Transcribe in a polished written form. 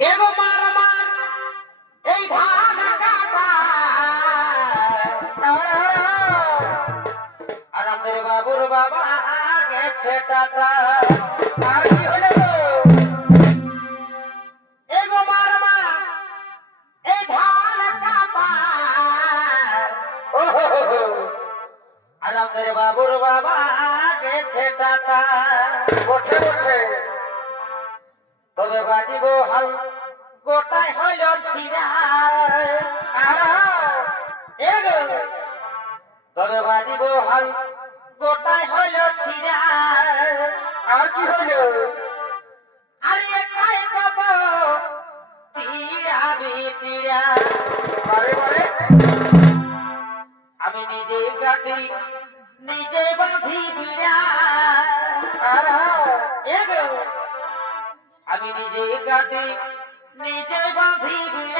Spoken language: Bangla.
এগো মার মার এই ধান কাটা আর আমাদের বাবুর বাবা গেছে টাটা। আর কি হলো এগো মার মার এই ধান কাটা ও হো হো হো। আর আমাদের বাবুর বাবা গেছে টাটা। বসে বসে তবে বাজিব হাল গোটাই হইল ছিড়া। এগো তবে বাজিব হাল গোটাই হইল ছিড়া। আর কি হইল আরে একাই কত তীরাবি তীরা। বারে বারে আমি নিজে কাটি নিজে বাঁধি বিড়া। এগো আমি নিজে কাটি নিজে বাঁধি বিড়া।